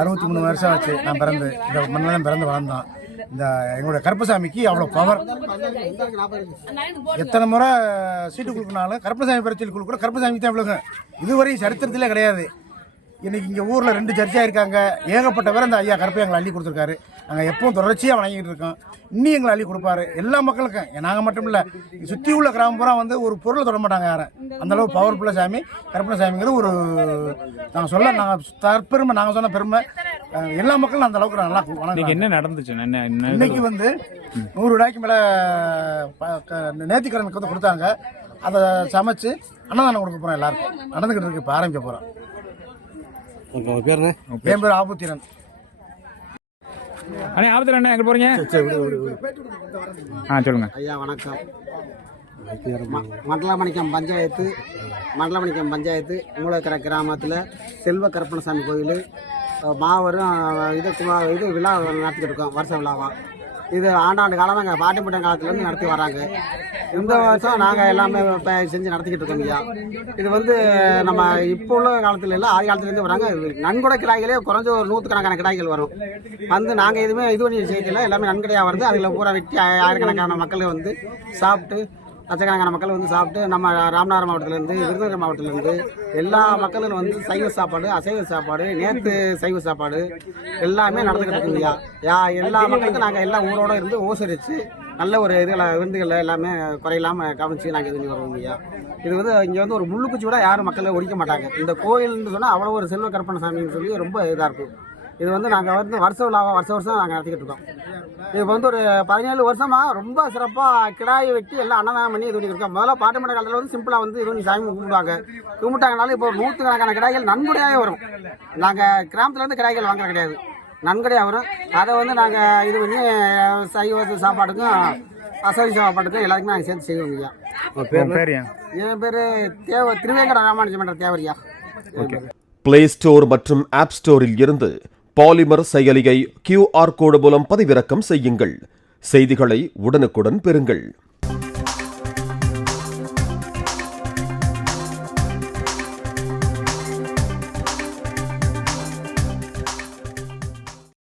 63 வருஷம் ஆச்சு நான் பிறந்து, இந்த மண்ணில் தான் பிறந்து வளர்ந்தோம். இந்த எங்களுடைய கருப்பசாமிக்கு அவ்வளோ பவர். எத்தனை முறை சீட்டு கொடுக்கனாலும் கருப்பசாமி பிரச்சனை கொடுக்குற கருப்பசாமி தான் இவ்வளோங்க. இதுவரையும் சரித்திரத்திலே கிடையாது. இன்றைக்கி இங்கே ஊரில் 2 சர்ச்சாக இருக்காங்க. ஏகப்பட்ட பேர் அந்த ஐயா கருப்பை எங்களை அள்ளி கொடுத்துருக்காரு. நாங்கள் எப்பவும் தொடர்ச்சியாக வணங்கிட்டு இருக்கோம். இன்னும் எங்களை அள்ளி கொடுப்பாரு எல்லா மக்களுக்கும். நாங்கள் மட்டும் இல்லை, சுற்றி உள்ள கிராமப்புறா வந்து ஒரு பொருளை தொட மாட்டாங்க யாரும். அந்தளவு பவர்ஃபுல்லாக சாமி கருப்பசாமிங்கிறது ஒரு நாங்கள் சொல்ல, நாங்கள் தற்பெருமை, நாங்கள் சொன்ன பெருமை. எல்லா மக்களும் அந்த அளவுக்கு நல்லா வணக்கம். என்ன நடந்துச்சு? இன்னைக்கு வந்து 100 ரூபாய்க்கு மேலே நேர்த்திக்கடனுக்கு வந்து கொடுத்தாங்க. அதை சமைச்சு அன்னதானம் கொடுக்க போகிறோம். எல்லாருக்கும் நடந்துக்கிட்டு இருக்கு. இப்போ ஆரம்பிக்க போகிறோம். என் பேர் ஆபுத்திரன். ஆபுத்திரன் எங்கே போகிறீங்க? சொல்லுங்க ஐயா. வணக்கம். மண்டலமணிக்கம் பஞ்சாயத்து மூலக்கரை கிராமத்தில் செல்வ கருப்பணசாமி கோயில் மாவரும் இது விழா நடத்திக்கிட்டு இருக்கோம். வருஷ விழாவா இது ஆண்டாண்டு காலமாக எங்கள் பாட்டிப்பட்டம் காலத்துலேருந்து நடத்தி வராங்க. இந்த வருஷம் நாங்கள் எல்லாமே இப்போ செஞ்சு நடத்திக்கிட்டு இருக்கோம் ஐயா. இது வந்து நம்ம இப்போ உள்ள காலத்தில் இல்லை, ஆதி காலத்துலேருந்து வராங்க. நன்கொடை கிடாய்களே குறைஞ்ச ஒரு 100கணக்கான கிடாய்கள் வரும். வந்து நாங்கள் எதுவுமே இது பண்ணி செய்யல, எல்லாமே நன்கொடையாக வருது. அதில் பூரா வெட்டி ஆயிரக்கணக்கான மக்கள் வந்து சாப்பிட்டு, லட்சக்கணக்கான மக்கள் வந்து சாப்பிட்டு, நம்ம ராமநாதபுரம் மாவட்டத்திலேருந்து விருதுநகர் மாவட்டத்திலேருந்து எல்லா மக்களும் வந்து சைவ சாப்பாடு, அசைவ சாப்பாடு, நேற்று சைவ சாப்பாடு எல்லாமே நடந்துக்கிட்டு இருக்குங்கய்யா. எல்லா மக்களுக்கும் நாங்கள் எல்லா ஊரோடு இருந்து ஓசரித்து நல்ல ஒரு விருந்துகளில் எல்லாமே குறையில்லாமல் கவனித்து நாங்கள் இது பண்ணி வருவோம் ஐயா. இது வந்து இங்கே வந்து ஒரு முள்ளுக்குச்சி கூட யாரும் மக்களை ஒழிக்க மாட்டாங்க. இந்த கோயில்னு சொன்னால் அவ்வளோ ஒரு செல்வ கருப்பணசாமின்னு சொல்லி ரொம்ப இதாக இருக்கும். இது வந்து நாங்கள் வந்து வருஷ விழாவாக வருஷம் நாங்கள் நடத்திக்கிட்டு இருக்கோம். இது வந்து ஒரு 17 வருஷமாக ரொம்ப சிறப்பாக கிடாயை வெட்டி எல்லாம் அன்னதானம் பண்ணி இது பண்ணியிருக்கோம். முதல்ல பாட்டுமன்ற காலத்தில் வந்து சிம்பிளாக வந்து இது பண்ணி சாமி கும்பிட்டாங்கனாலும் இப்போ 100கணக்கான கிடாய்கள் நன்கொடையாகவே வரும். நாங்கள் கிராமத்துலேருந்து கிடாய்கள் வாங்குற கிடையாது, நன்கொடையாக வரும். அதை வந்து நாங்கள் இது பண்ணி சைவ சாப்பாட்டுக்கும் அசைவ சாப்பாட்டுக்கும் எல்லாருக்குமே நாங்கள் சேர்த்து செய்வோம் ஐயா. என் பேர் திருவேங்கட ராமானுஜம் என்ற தேவரியா. பிளே ஸ்டோர் மற்றும் ஆப் ஸ்டோரில் இருந்து பாலிமர் செயலியை QR கோடு மூலம் பதிவிறக்கம் செய்யுங்கள். செய்திகளை உடனுக்குடன் பெறுங்கள்.